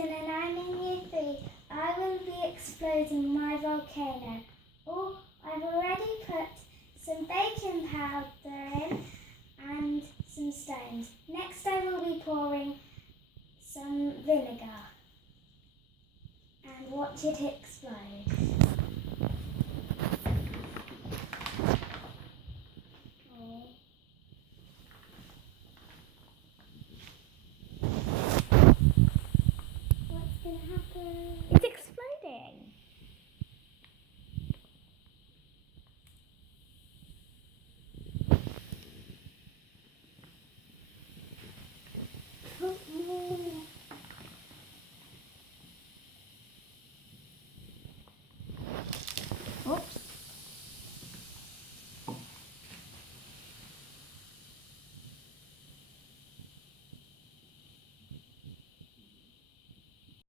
Susan and I'm in year 3. I will be exploding my volcano. Oh, I've already put some baking powder in and some stones. Next I will be pouring some vinegar and watch it explode. Oh. What's going to happen?